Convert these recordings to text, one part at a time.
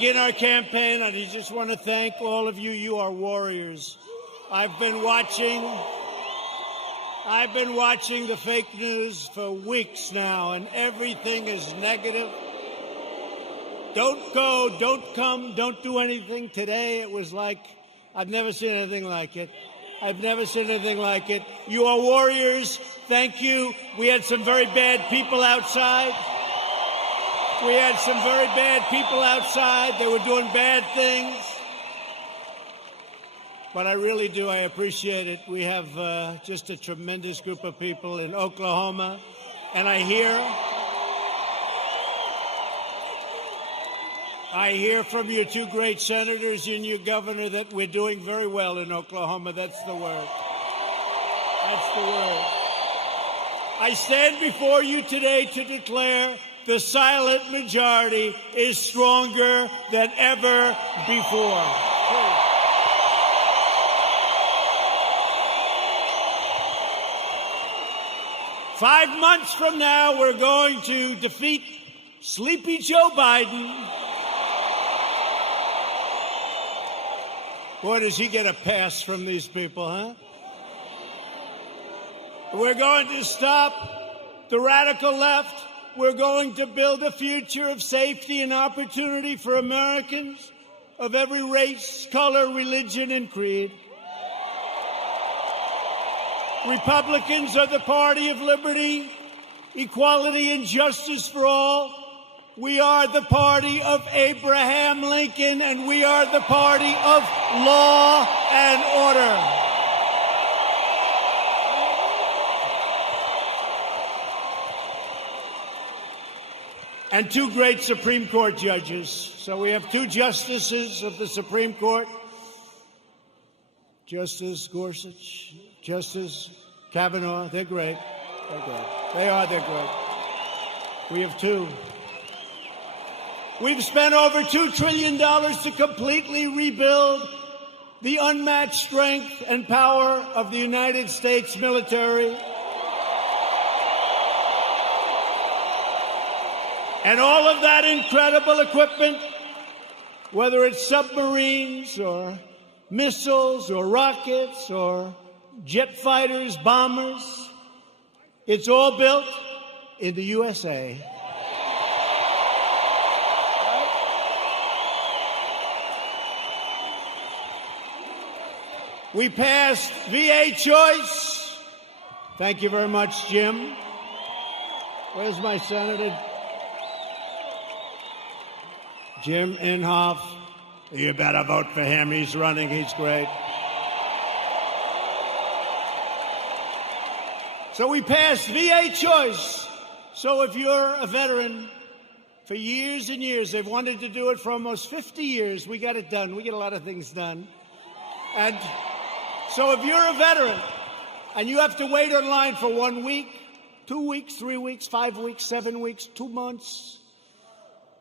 begin our campaign, and I just want to thank all of you. You are warriors. I've been watching the fake news for weeks now, and everything is negative. Don't go, don't come, don't do anything. Today it was like, I've never seen anything like it. I've never seen anything like it. You are warriors. Thank you. We had some very bad people outside. They were doing bad things. But I really do. I appreciate it. We have just a tremendous group of people in Oklahoma. And I hear from your two great senators and your governor that we're doing very well in Oklahoma. That's the word. I stand before you today to declare the silent majority is stronger than ever before. 5 months from now, we're going to defeat Sleepy Joe Biden. Boy, does he get a pass from these people, huh? We're going to stop the radical left. We're going to build a future of safety and opportunity for Americans of every race, color, religion, and creed. Republicans are the party of liberty, equality, and justice for all. We are the party of Abraham Lincoln, and we are the party of law and order. And two great Supreme Court judges. So we have two justices of the Supreme Court, Justice Gorsuch, Justice Kavanaugh. They're great. They're great. We have two. We've spent over $2 trillion to completely rebuild the unmatched strength and power of the United States military. And all of that incredible equipment, whether it's submarines or missiles or rockets or jet fighters, bombers, it's all built in the USA. We passed VA choice. Thank you very much, Jim. Where's my senator? Jim Inhofe. You better vote for him. He's running. He's great. So we passed VA choice. So if you're a veteran, for years and years, they've wanted to do it for almost 50 years. We got it done. We get a lot of things done. And so if you're a veteran and you have to wait in line for 1 week, 2 weeks, 3 weeks, 5 weeks, 7 weeks, 2 months,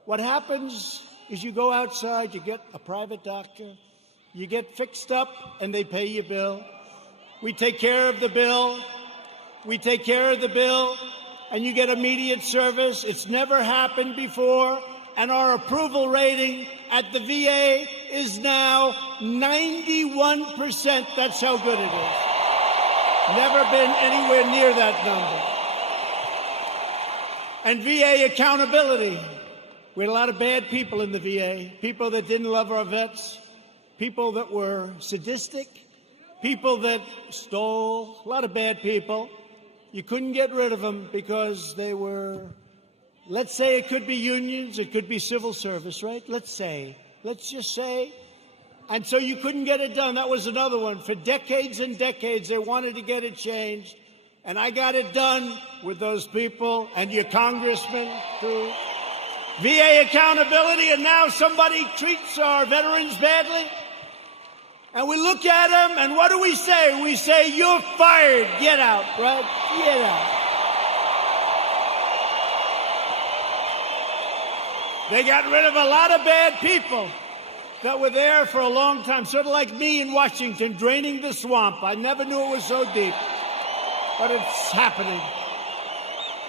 what happens is you go outside, you get a private doctor, you get fixed up, and they pay your bill. We take care of the bill. And you get immediate service. It's never happened before. And our approval rating at the VA is now 91%. That's how good it is. Never been anywhere near that number. And VA accountability. We had a lot of bad people in the VA, people that didn't love our vets, people that were sadistic, people that stole, a lot of bad people. You couldn't get rid of them because they were, let's say it could be unions, it could be civil service, right? Let's just say. And so you couldn't get it done. That was another one. For decades and decades, they wanted to get it changed. And I got it done with those people and your congressman, too. VA accountability, and now somebody treats our veterans badly. And we look at them, and what do we say? We say, you're fired. Get out, right? Get out. They got rid of a lot of bad people that were there for a long time, sort of like me in Washington, draining the swamp. I never knew it was so deep, but it's happening.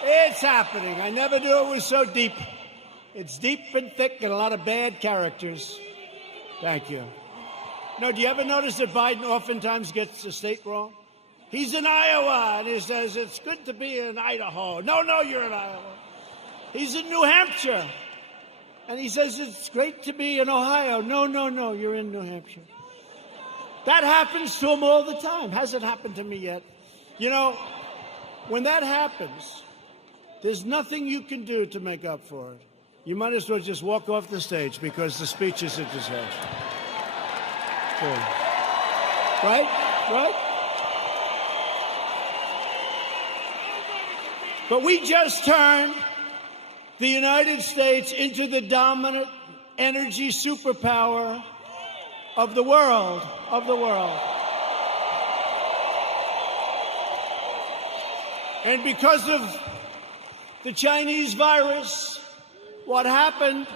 It's happening. I never knew it was so deep. It's deep and thick and a lot of bad characters. Thank you. No, do you ever notice that Biden oftentimes gets the state wrong? He's in Iowa, and he says, it's good to be in Idaho. No, you're in Iowa. He's in New Hampshire, and he says, it's great to be in Ohio. No, you're in New Hampshire. That happens to him all the time. Hasn't happened to me yet. You know, when that happens, there's nothing you can do to make up for it. You might as well just walk off the stage because the speech is a disaster. Sure. Right? But we just turned the United States into the dominant energy superpower of the world. And because of the Chinese virus, what happened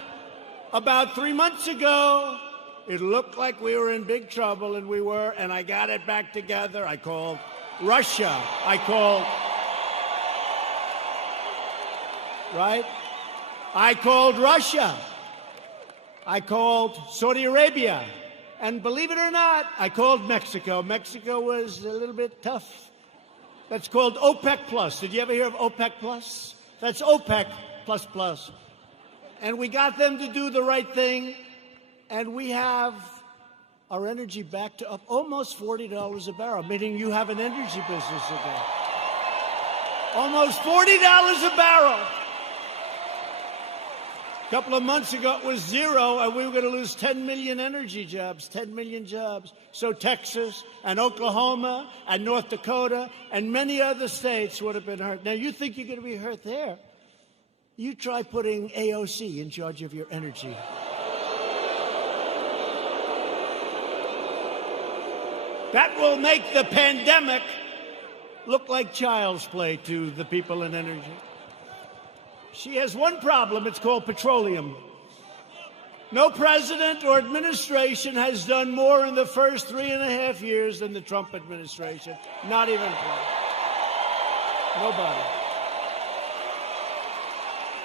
about 3 months ago, it looked like we were in big trouble, and we were, and I got it back together. I called Russia. I called Russia. I called Saudi Arabia. And believe it or not, I called Mexico. Mexico was a little bit tough. That's called OPEC Plus. Did you ever hear of OPEC Plus? That's OPEC plus plus. And we got them to do the right thing. And we have our energy back to up almost $40 a barrel, meaning you have an energy business again. Almost $40 a barrel. A couple of months ago, it was zero, and we were going to lose 10 million energy jobs, 10 million jobs. So Texas and Oklahoma and North Dakota and many other states would have been hurt. Now, you think you're going to be hurt there? You try putting AOC in charge of your energy. That will make the pandemic look like child's play to the people in energy. She has one problem. It's called petroleum. No president or administration has done more in the first 3.5 years than the Trump administration. Not even close. Nobody.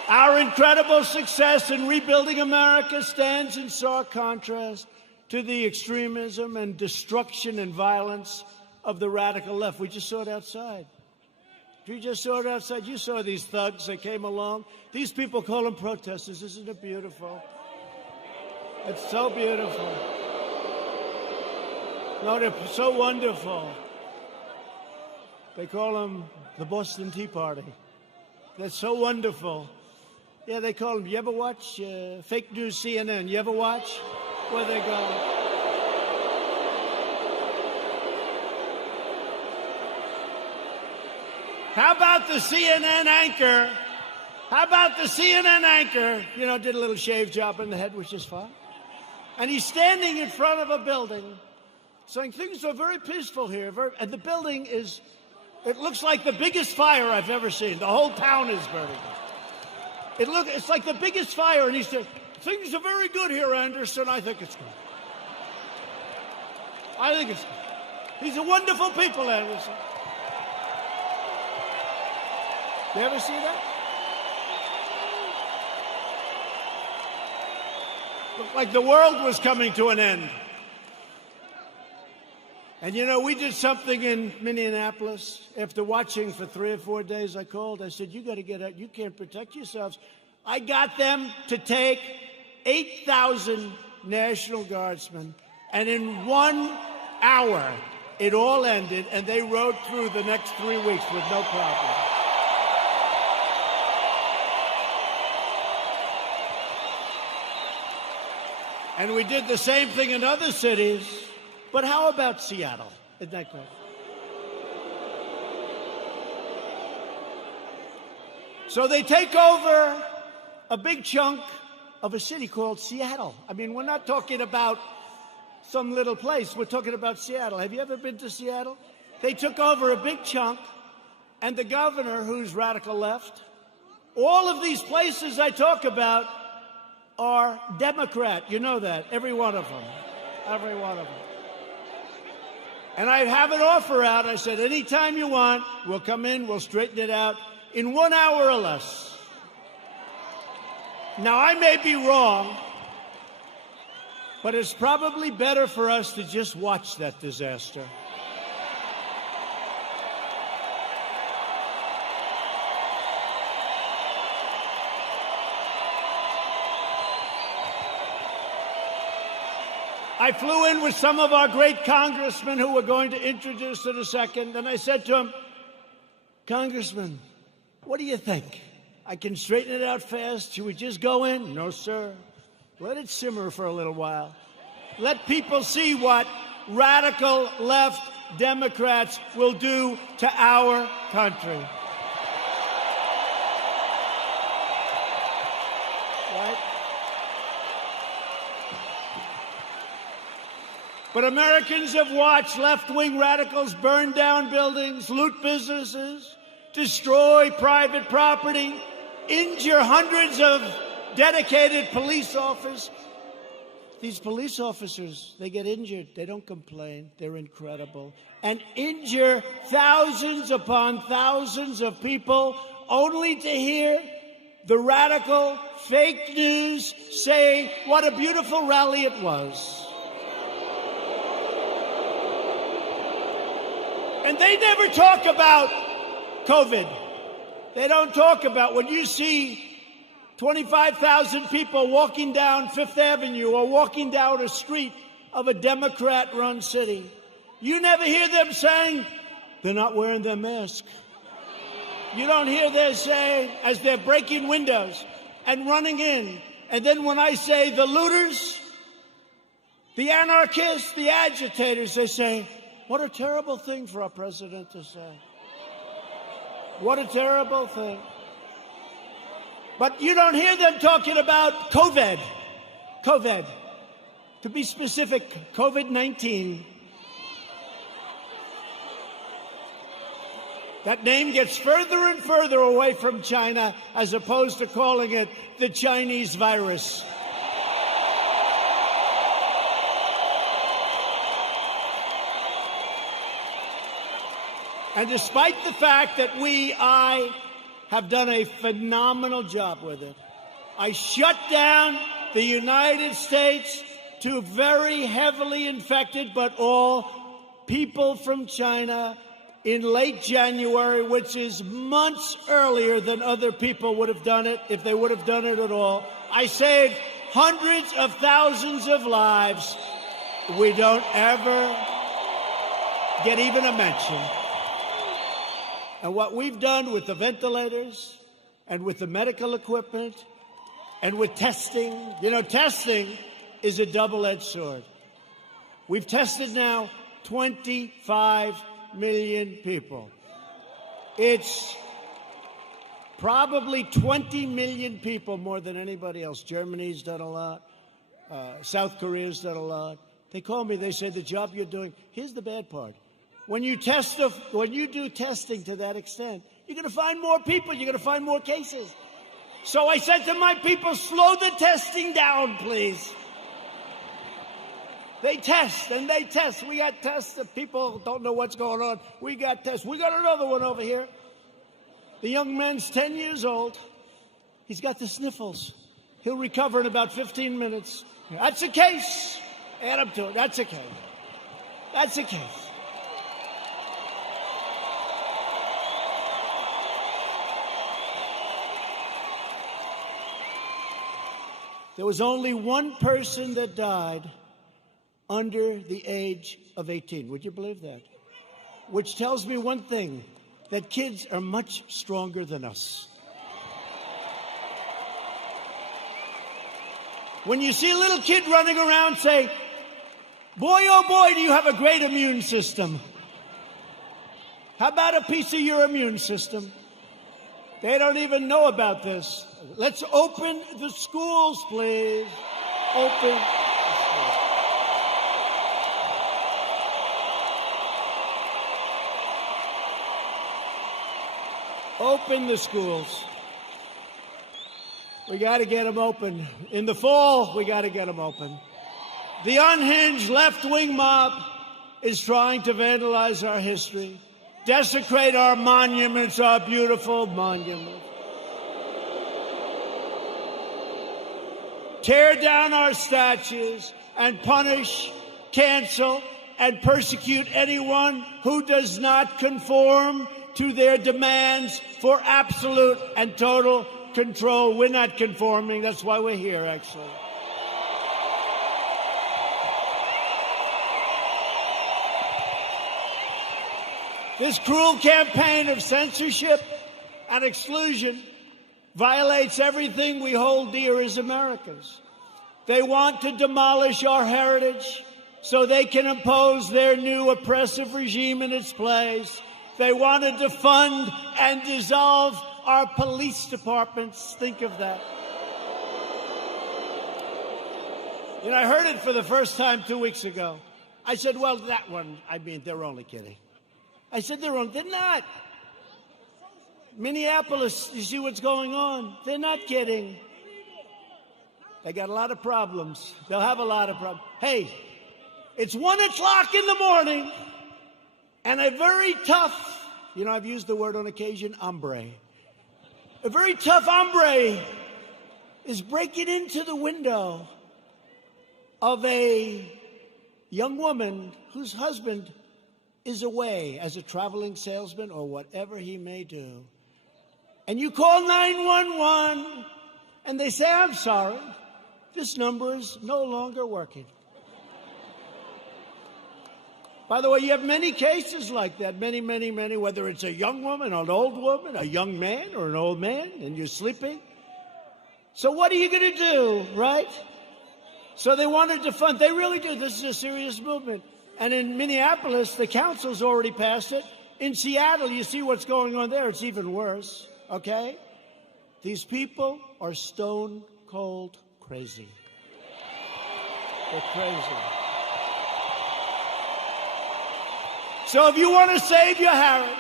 Our incredible success in rebuilding America stands in stark contrast to the extremism and destruction and violence of the radical left. We just saw it outside. You just saw it outside. You saw these thugs that came along. These people call them protesters. Isn't it beautiful? It's so beautiful. No, they're so wonderful. They call them the Boston Tea Party. They're so wonderful. Yeah, they call them. You ever watch fake news CNN? You ever watch where they go? How about the CNN anchor? You know, did a little shave job in the head, which is fine. And he's standing in front of a building saying things are very peaceful here. And the building is, it looks like the biggest fire I've ever seen. The whole town is burning. It's like the biggest fire. And he said, things are very good here, Anderson. I think it's good. These are wonderful people, Anderson. You ever see that? Looked like the world was coming to an end. And you know, we did something in Minneapolis. After watching for 3 or 4 days, I called. I said, you got to get out. You can't protect yourselves. I got them to take 8,000 National Guardsmen. And in 1 hour, it all ended. And they rode through the next 3 weeks with no problem. And we did the same thing in other cities. But how about Seattle? Isn't that great? So they take over a big chunk of a city called Seattle. I mean, we're not talking about some little place. We're talking about Seattle. Have you ever been to Seattle? They took over a big chunk, and the governor, who's radical left, all of these places I talk about are Democrat. You know that. Every one of them. Every one of them. And I have an offer out. I said, anytime you want, we'll come in, we'll straighten it out in 1 hour or less. Now, I may be wrong, but it's probably better for us to just watch that disaster. I flew in with some of our great congressmen who we're going to introduce in a second, and I said to him, Congressman, what do you think? I can straighten it out fast. Should we just go in? No, sir. Let it simmer for a little while. Let people see what radical left Democrats will do to our country. Right? But Americans have watched left-wing radicals burn down buildings, loot businesses, destroy private property, injure hundreds of dedicated police officers. These police officers, they get injured. They don't complain. They're incredible. And injure thousands upon thousands of people only to hear the radical fake news say what a beautiful rally it was. And they never talk about COVID. They don't talk about when you see 25,000 people walking down Fifth Avenue or walking down a street of a Democrat-run city. You never hear them saying, they're not wearing their mask. You don't hear them saying, as they're breaking windows and running in. And then when I say the looters, the anarchists, the agitators, they say, what a terrible thing for our president to say. What a terrible thing. But you don't hear them talking about COVID. COVID. To be specific, COVID-19. That name gets further and further away from China as opposed to calling it the Chinese virus. And despite the fact that I have done a phenomenal job with it, I shut down the United States to very heavily infected, but all people from China in late January, which is months earlier than other people would have done it if they would have done it at all. I saved hundreds of thousands of lives. We don't ever get even a mention. And what we've done with the ventilators and with the medical equipment and with testing, testing is a double-edged sword. We've tested now 25 million people. It's probably 20 million people more than anybody else. Germany's done a lot. South Korea's done a lot. They call me, they say, the job you're doing, here's the bad part. When you do testing to that extent, you're going to find more people. You're going to find more cases. So I said to my people, slow the testing down, please. They test and they test. We got tests that people don't know what's going on. We got tests. We got another one over here. The young man's 10 years old. He's got the sniffles. He'll recover in about 15 minutes. That's a case. Add up to it. That's a case. That's a case. There was only one person that died under the age of 18. Would you believe that? Which tells me one thing, that kids are much stronger than us. When you see a little kid running around, say, boy, oh boy, do you have a great immune system. How about a piece of your immune system? They don't even know about this. Let's open the schools, please. Open the schools. Open the schools. We got to get them open. In the fall, we got to get them open. The unhinged left-wing mob is trying to vandalize our history, desecrate our monuments, our beautiful monuments. tear down our statues, and punish, cancel, and persecute anyone who does not conform to their demands for absolute and total control. We're not conforming. That's why we're here, actually. This cruel campaign of censorship and exclusion violates everything we hold dear as Americans. They want to demolish our heritage so they can impose their new oppressive regime in its place. They want to defund and dissolve our police departments. Think of that. You know, I heard it for the first time 2 weeks ago. I said, well, that one, I mean, they're only kidding. I said, they're not. Minneapolis, you see what's going on? They're not kidding. They got a lot of problems. They'll have a lot of problems. Hey, it's 1 o'clock in the morning, and a very tough, you know, I've used the word on occasion, hombre. A very tough hombre is breaking into the window of a young woman whose husband is away as a traveling salesman or whatever he may do. And you call 911, and they say, I'm sorry, this number is no longer working. By the way, you have many cases like that, many, whether it's a young woman, an old woman, a young man, or an old man, and you're sleeping. So what are you going to do, right? So they want to defund. They really do. This is a serious movement. And in Minneapolis, the council's already passed it. In Seattle, you see what's going on there. It's even worse, okay? These people are stone cold crazy. They're crazy. So if you want to save your heritage,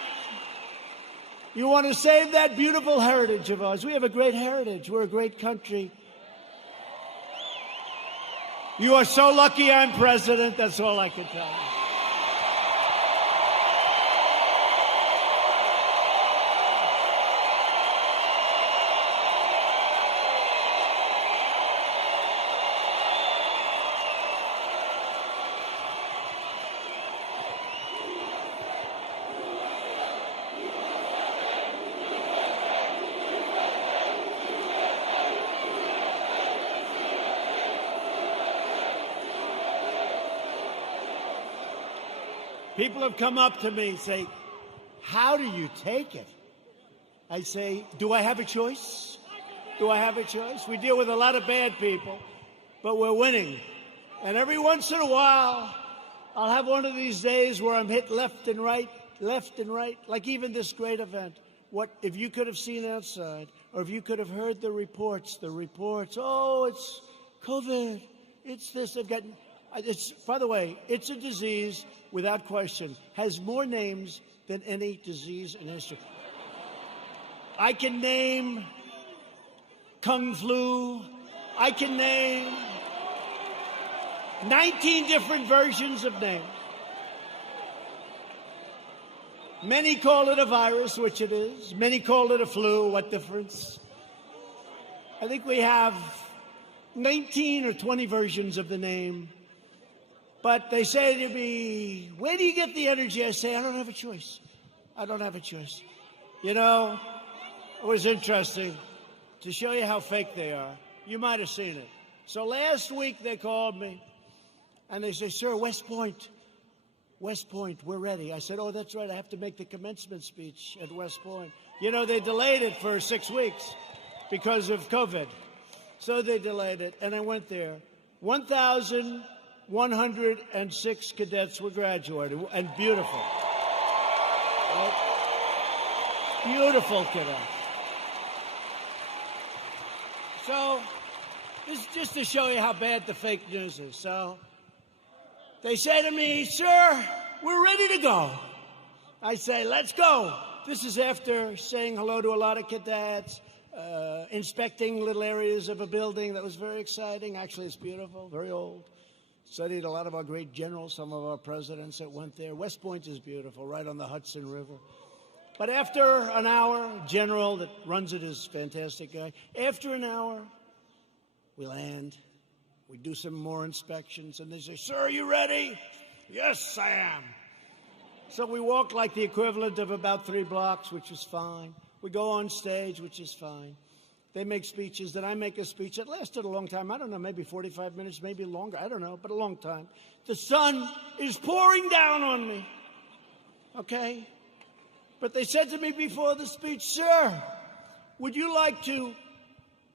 you want to save that beautiful heritage of ours. We have a great heritage. We're a great country. You are so lucky I'm president. That's all I can tell you. People have come up to me and say, how do you take it? I say, do I have a choice? Do I have a choice? We deal with a lot of bad people, but we're winning. And every once in a while, I'll have one of these days where I'm hit left and right, like even this great event. What if you could have seen outside, or if you could have heard the reports, oh, it's COVID, it's this, they've got... It's, by the way, it's a disease, without question, has more names than any disease in history. I can name Kung Flu. I can name 19 different versions of names. Many call it a virus, which it is. Many call it a flu. What difference? I think we have 19 or 20 versions of the name. But they say to me, where do you get the energy? I say, I don't have a choice. I don't have a choice. You know, it was interesting to show you how fake they are. You might have seen it. So last week they called me and they say, sir, West Point, we're ready. I said, oh, that's right. I have to make the commencement speech at West Point. You know, they delayed it for 6 weeks because of COVID. So they delayed it. And I went there. 1,106 cadets were graduating, and beautiful. Right? Beautiful cadets. So, this is just to show you how bad the fake news is. So, they say to me, sir, we're ready to go. I say, let's go. This is after saying hello to a lot of cadets, inspecting little areas of a building that was very exciting. Actually, it's beautiful, very old. Studied a lot of our great generals, some of our presidents that went there. West Point is beautiful, right on the Hudson River. But after an hour, general that runs it is a fantastic guy. After an hour, We land. We do some more inspections, and they say, "Sir, are you ready?" "Yes, I am." So we walk like the equivalent of about 3 blocks, which is fine. We go on stage, which is fine. They make speeches, then I make a speech that lasted a long time. I don't know, maybe 45 minutes, maybe longer. I don't know, but a long time. The sun is pouring down on me. Okay? But they said to me before the speech, "Sir, would you like to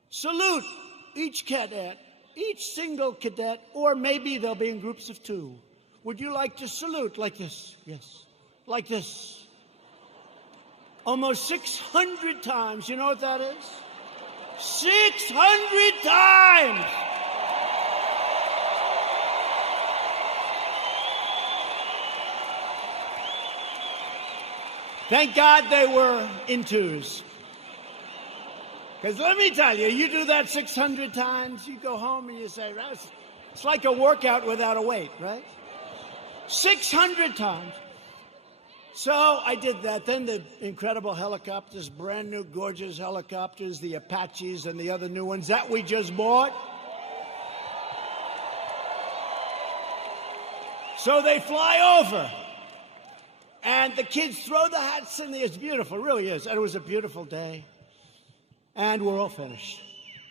salute each cadet, each single cadet, or maybe they'll be in groups of 2. Would you like to salute like this?" "Yes." "Like this." Almost 600 times. You know what that is? 600 times! Thank God they were in 2s. Because let me tell you, you do that 600 times, you go home and you say, it's like a workout without a weight, right? 600 times. So I did that. Then the incredible helicopters, brand new, gorgeous helicopters, the Apaches and the other new ones that we just bought. So they fly over. And the kids throw the hats in the air. It's beautiful, it really is. And it was a beautiful day. And we're all finished.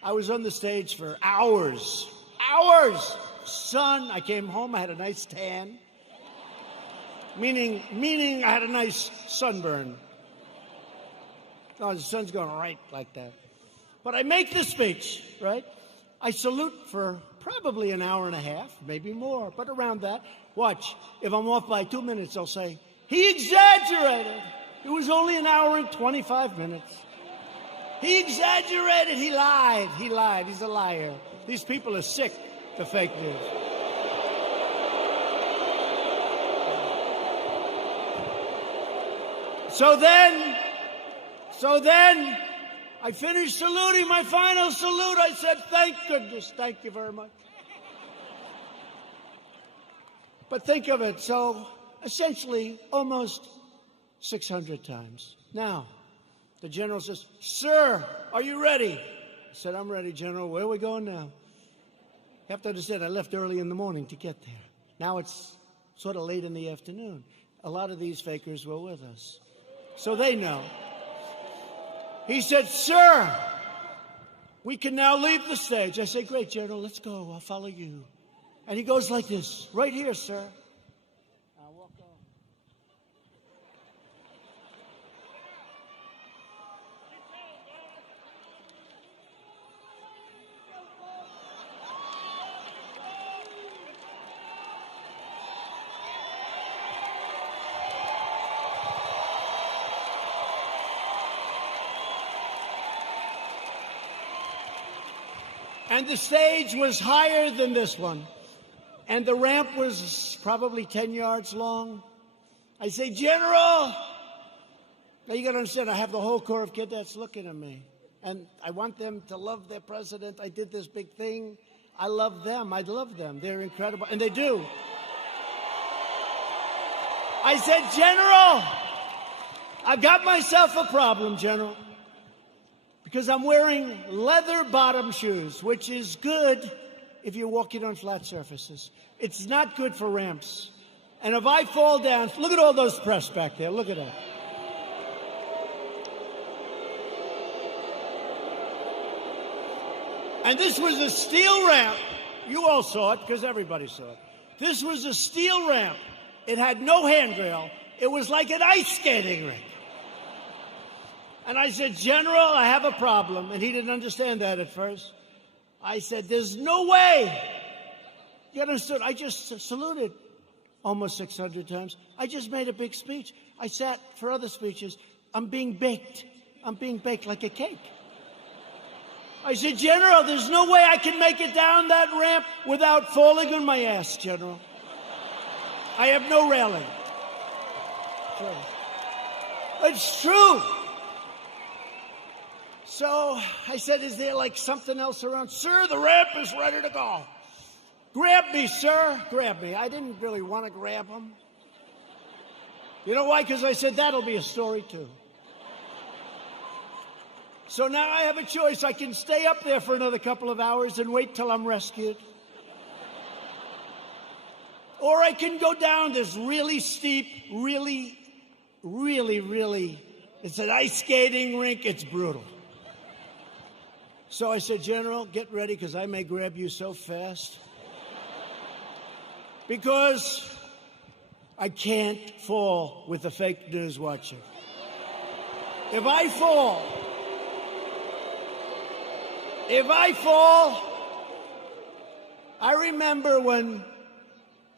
I was on the stage for hours. Hours! Sun, I came home, I had a nice tan. Meaning I had a nice sunburn. Oh, the sun's going right like that. But I make this speech, right? I salute for probably an hour and a half, maybe more, but around that. Watch, if I'm off by 2 minutes, I'll say, "He exaggerated. It was only an hour and 25 minutes. He exaggerated. He lied. He lied. He's a liar." These people are sick, the fake news. So then, I finished saluting, my final salute. I said, "Thank goodness, thank you very much." But think of it, so essentially almost 600 times. Now, the general says, "Sir, are you ready?" I said, "I'm ready, General. Where are we going now?" You have to understand, I left early in the morning to get there. Now it's sort of late in the afternoon. A lot of these fakers were with us, so they know. He said, "Sir, we can now leave the stage." I say, "Great, General, let's go. I'll follow you." And he goes like this, "Right here, sir." I'll walk on. And the stage was higher than this one. And the ramp was probably 10 yards long. I say, "General," now you got to understand, I have the whole Corps of Cadets looking at me. And I want them to love their president. I did this big thing. I love them. I love them. They're incredible. And they do. I said, "General, I've got myself a problem, General. Because I'm wearing leather bottom shoes, which is good if you're walking on flat surfaces. It's not good for ramps. And if I fall down, look at all those press back there. Look at that. And this was a steel ramp. You all saw it because everybody saw it. This was a steel ramp. It had no handrail. It was like an ice skating rink. And I said, "General, I have a problem." And he didn't understand that at first. I said, "There's no way." You understood? I just saluted almost 600 times. I just made a big speech. I sat for other speeches. I'm being baked. I'm being baked like a cake. I said, "General, there's no way I can make it down that ramp without falling on my ass, General. I have no railing." It's true. So I said, "Is there like something else around?" "Sir, the ramp is ready to go." "Grab me, sir. Grab me." I didn't really want to grab him. You know why? Because I said, that'll be a story too. So now I have a choice. I can stay up there for another couple of hours and wait till I'm rescued. Or I can go down this really steep, really, it's an ice skating rink. It's brutal. So I said, General, get ready, because I may grab you so fast. Because I can't fall with the fake news watching. If I fall, I remember when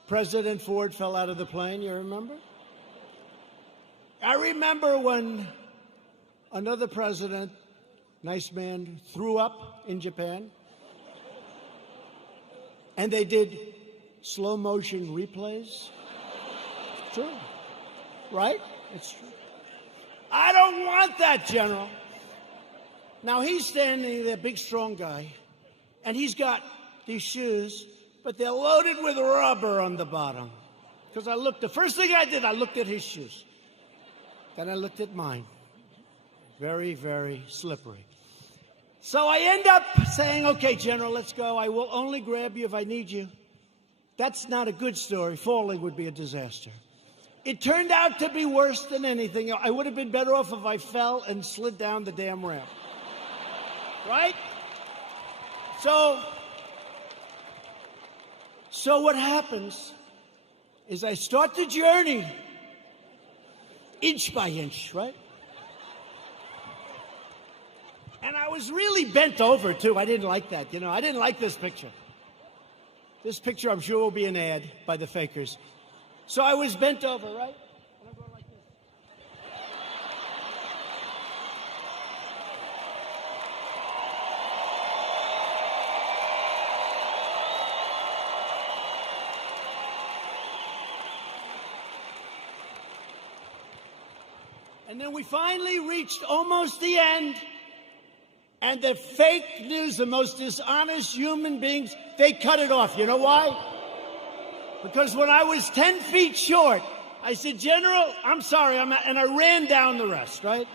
President Ford fell out of the plane, you remember? I remember when another president, nice man, threw up in Japan. And they did slow motion replays. It's true. Right? It's true. I don't want that, General. Now, he's standing there, big, strong guy, and he's got these shoes, but they're loaded with rubber on the bottom. Because the first thing I did, I looked at his shoes. Then I looked at mine. Very, very slippery. So I end up saying, okay, General, let's go. I will only grab you if I need you. That's not a good story. Falling would be a disaster. It turned out to be worse than anything. I would have been better off if I fell and slid down the damn ramp. Right? So what happens is I start the journey inch by inch, right? And I was really bent over, too. I didn't like that, you know. I didn't like this picture. This picture, I'm sure, will be an ad by the fakers. So I was bent over, right? And I'm going like this. And then we finally reached almost the end. And the fake news, the most dishonest human beings, they cut it off. You know why? Because when I was 10 feet short, I said, General, I'm sorry, and I ran down the rest, right?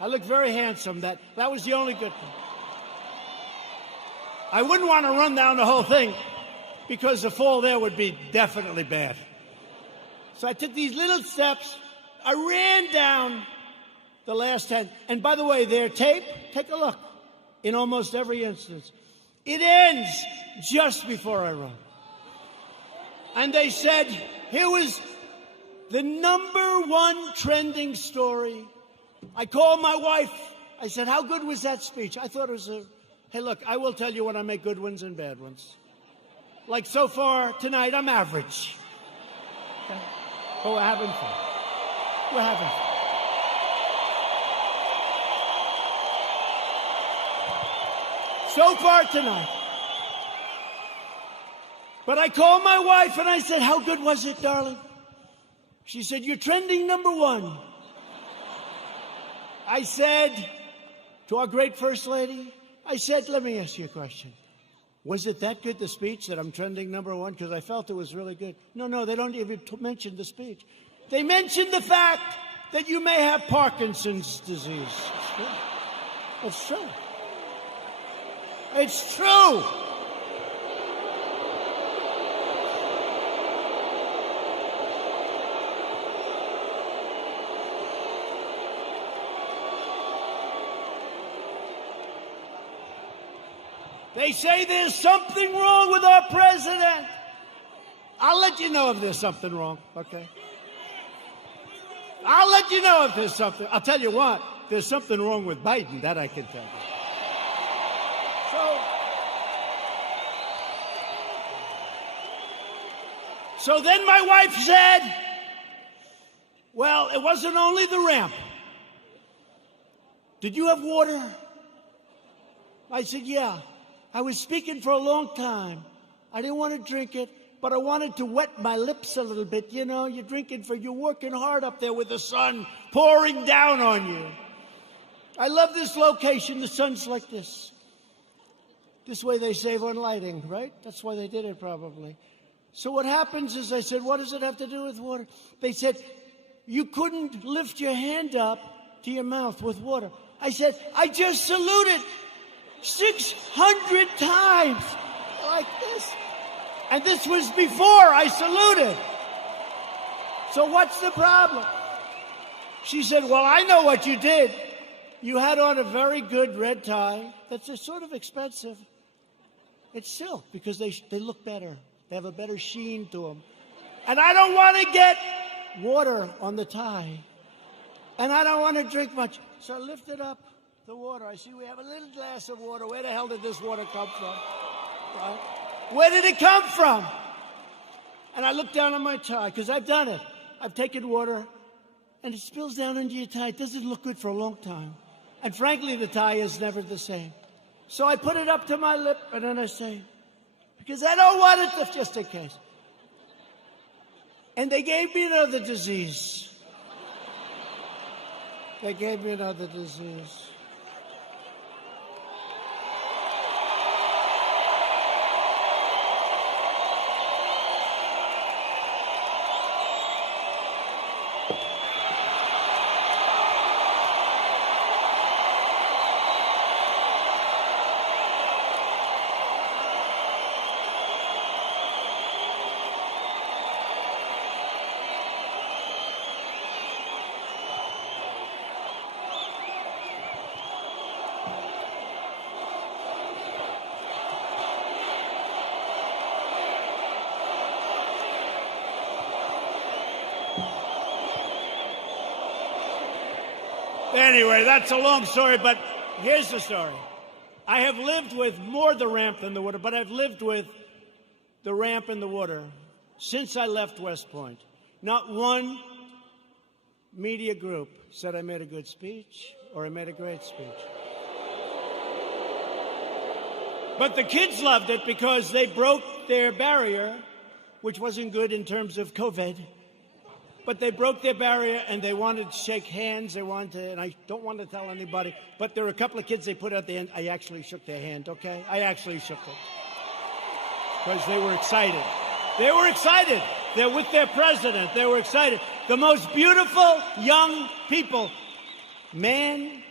I looked very handsome. That was the only good thing. I wouldn't want to run down the whole thing, because the fall there would be definitely bad. So I took these little steps. I ran down the last 10. And by the way, their tape, take a look. In almost every instance, it ends just before I run. And they said, here was the #1 trending story. I called my wife. I said, how good was that speech? I thought it was hey, look, I will tell you when I make good ones and bad ones. Like so far tonight, I'm average. Okay? But we're having fun. We're having fun. So far tonight. But I called my wife and I said, how good was it, darling? She said, you're trending #1. I said to our great First Lady, I said, let me ask you a question. Was it that good, the speech, that I'm trending #1? Because I felt it was really good. No, they don't even mention the speech. They mentioned the fact that you may have Parkinson's disease. It's true. It's true. They say there's something wrong with our president. I'll let you know if there's something wrong, okay? I'll let you know if there's something. I'll tell you what, there's something wrong with Biden, that I can tell you. So then my wife said, well, it wasn't only the ramp. Did you have water? I said, yeah. I was speaking for a long time. I didn't want to drink it, but I wanted to wet my lips a little bit. You know, you're working hard up there with the sun pouring down on you. I love this location. The sun's like this. This way they save on lighting, right? That's why they did it, probably. So what happens is, I said, what does it have to do with water? They said, you couldn't lift your hand up to your mouth with water. I said, I just saluted 600 times like this. And this was before I saluted. So what's the problem? She said, well, I know what you did. You had on a very good red tie. That's sort of expensive. It's silk because they look better. They have a better sheen to them. And I don't want to get water on the tie. And I don't want to drink much. So I lifted up the water. I see we have a little glass of water. Where the hell did this water come from? Right? Where did it come from? And I looked down on my tie, because I've done it. I've taken water, and it spills down into your tie. It doesn't look good for a long time. And frankly, the tie is never the same. So I put it up to my lip, and then I say, because I don't want it to, just in case. And they gave me another disease. They gave me another disease. Anyway, that's a long story, but here's the story. I have lived with more the ramp than the water, but I've lived with the ramp and the water since I left West Point. Not one media group said I made a good speech or I made a great speech. But the kids loved it because they broke their barrier, which wasn't good in terms of COVID. But they broke their barrier, and they wanted to shake hands. They wanted to, and I don't want to tell anybody, but there were a couple of kids they put at the end. I actually shook their hand, okay? I actually shook it. Because they were excited. They were excited. They're with their president. They were excited. The most beautiful young people, men,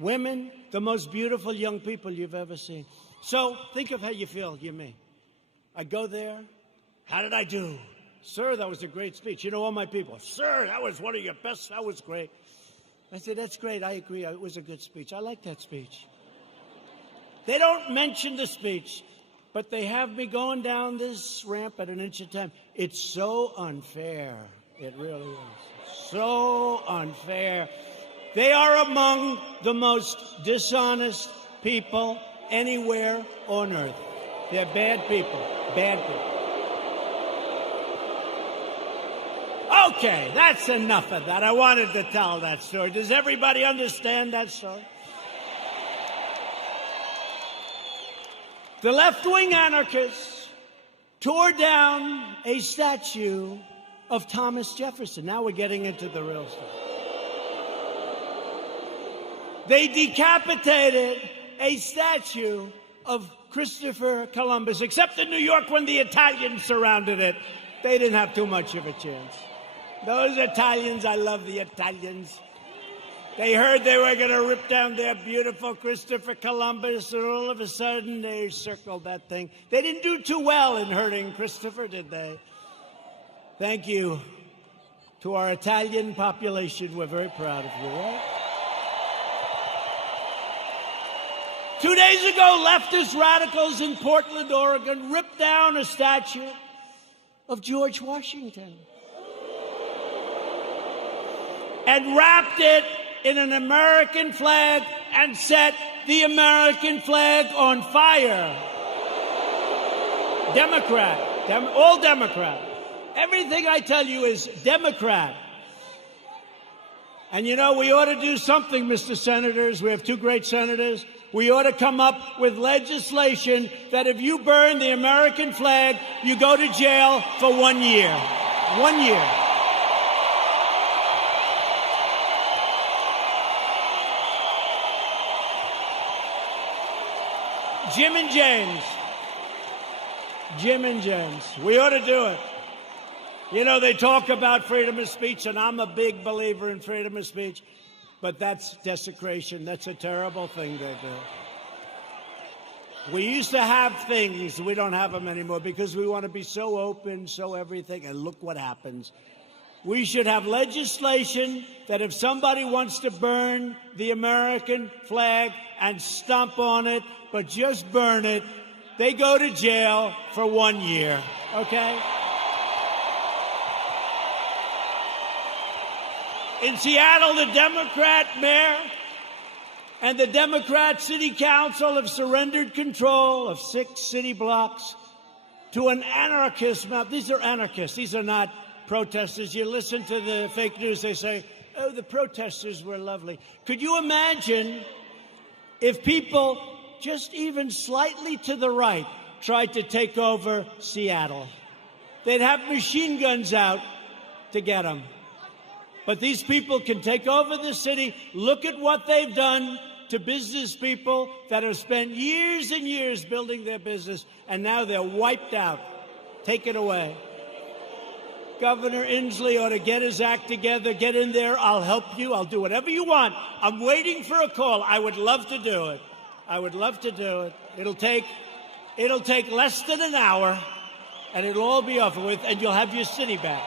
women, the most beautiful young people you've ever seen. So think of how you feel, you me. I go there. How did I do? Sir, that was a great speech. You know, all my people, sir, that was one of your best. That was great. I said, that's great. I agree. It was a good speech. I like that speech. They don't mention the speech, but they have me going down this ramp at an inch at a time. It's so unfair. It really is. So unfair. They are among the most dishonest people anywhere on earth. They're bad people. Bad people. Okay, that's enough of that. I wanted to tell that story. Does everybody understand that story? The left-wing anarchists tore down a statue of Thomas Jefferson. Now we're getting into the real stuff. They decapitated a statue of Christopher Columbus, except in New York when the Italians surrounded it. They didn't have too much of a chance. Those Italians, I love the Italians. They heard they were going to rip down their beautiful Christopher Columbus, and all of a sudden they circled that thing. They didn't do too well in hurting Christopher, did they? Thank you to our Italian population. We're very proud of you, right? 2 days ago, leftist radicals in Portland, Oregon, ripped down a statue of George Washington and wrapped it in an American flag and set the American flag on fire. Democrat. All Democrat. Everything I tell you is Democrat. And you know, we ought to do something, Mr. Senators. We have two great senators. We ought to come up with legislation that if you burn the American flag, you go to jail for 1 year. 1 year. Jim and James. Jim and James. We ought to do it. You know, they talk about freedom of speech, and I'm a big believer in freedom of speech. But that's desecration. That's a terrible thing they do. We used to have things. We don't have them anymore because we want to be so open, so everything. And look what happens. We should have legislation that if somebody wants to burn the American flag and stomp on it, but just burn it, they go to jail for 1 year, okay? In Seattle, the Democrat mayor and the Democrat city council have surrendered control of 6 city blocks to an anarchist mob. These are anarchists. These are not protesters. You listen to the fake news, they say, oh, the protesters were lovely. Could you imagine if people just even slightly to the right tried to take over Seattle? They'd have machine guns out to get them. But these people can take over the city. Look at what they've done to business people that have spent years and years building their business, and now they're wiped out. Take it away. Governor Inslee ought to get his act together. Get in there. I'll help you. I'll do whatever you want. I'm waiting for a call. I would love to do it. I would love to do it. It'll take less than an hour, and it'll all be over with, and you'll have your city back.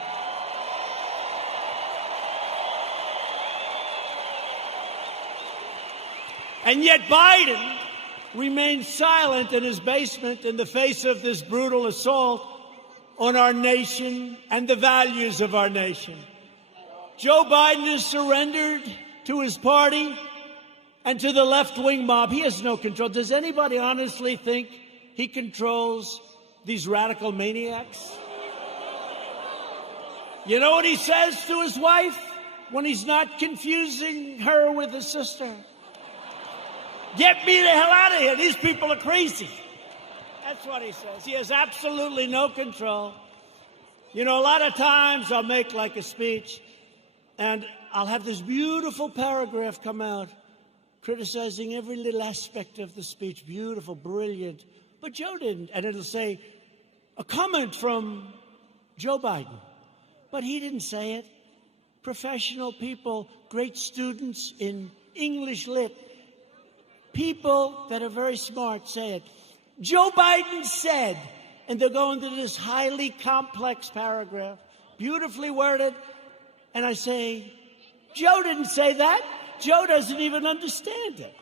And yet Biden remains silent in his basement in the face of this brutal assault on our nation and the values of our nation. Joe Biden has surrendered to his party and to the left-wing mob. He has no control. Does anybody honestly think he controls these radical maniacs? You know what he says to his wife when he's not confusing her with his sister? Get me the hell out of here. These people are crazy. That's what he says. He has absolutely no control. You know, a lot of times I'll make like a speech, and I'll have this beautiful paragraph come out criticizing every little aspect of the speech. Beautiful, brilliant. But Joe didn't. And it'll say, a comment from Joe Biden. But he didn't say it. Professional people, great students in English lit, people that are very smart say it. Joe Biden said, and they'll go into this highly complex paragraph, beautifully worded, and I say, Joe didn't say that. Joe doesn't even understand it.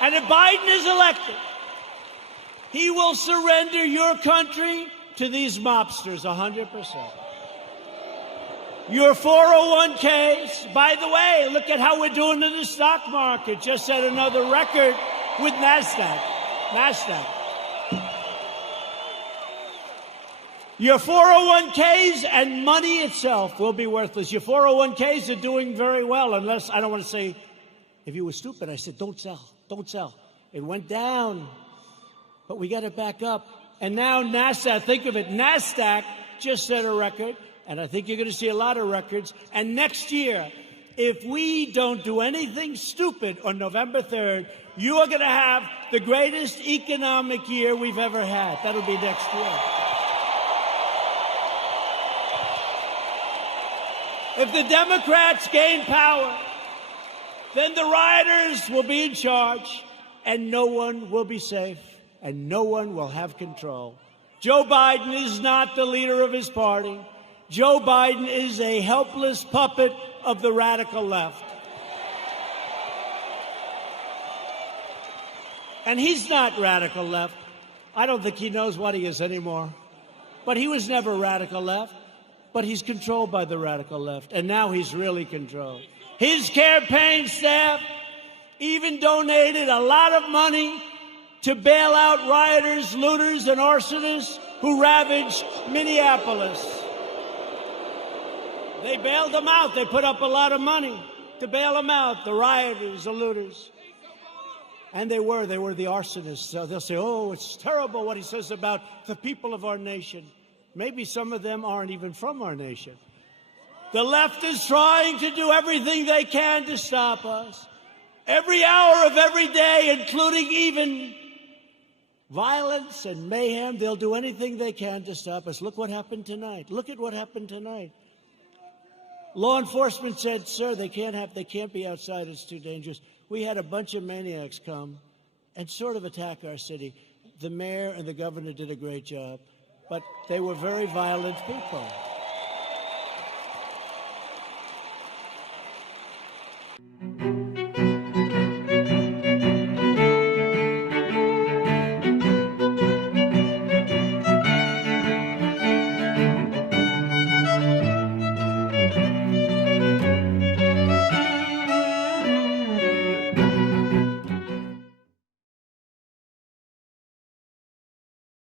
And if Biden is elected, he will surrender your country to these mobsters 100%. Your 401ks, by the way, look at how we're doing in the stock market. Just set another record with NASDAQ. Your 401ks and money itself will be worthless. Your 401ks are doing very well, unless, I don't want to say, if you were stupid, I said, don't sell, don't sell. It went down, but we got it back up. And now NASDAQ, think of it, NASDAQ just set a record. And I think you're going to see a lot of records. And next year, if we don't do anything stupid on November 3rd, you are going to have the greatest economic year we've ever had. That'll be next year. If the Democrats gain power, then the rioters will be in charge, and no one will be safe, and no one will have control. Joe Biden is not the leader of his party. Joe Biden is a helpless puppet of the radical left. And he's not radical left. I don't think he knows what he is anymore. But he was never radical left. But he's controlled by the radical left. And now he's really controlled. His campaign staff even donated a lot of money to bail out rioters, looters, and arsonists who ravaged Minneapolis. They bailed them out. They put up a lot of money to bail them out, the rioters, the looters. And they were the arsonists. So they'll say, oh, it's terrible what he says about the people of our nation. Maybe some of them aren't even from our nation. The left is trying to do everything they can to stop us. Every hour of every day, including even Violence and mayhem, they'll do anything they can to stop us. Look what happened tonight. Look at what happened tonight. Law enforcement said, sir, they can't be outside, it's too dangerous. We had a bunch of maniacs come and sort of attack our city. The mayor and the governor did a great job, but they were very violent people.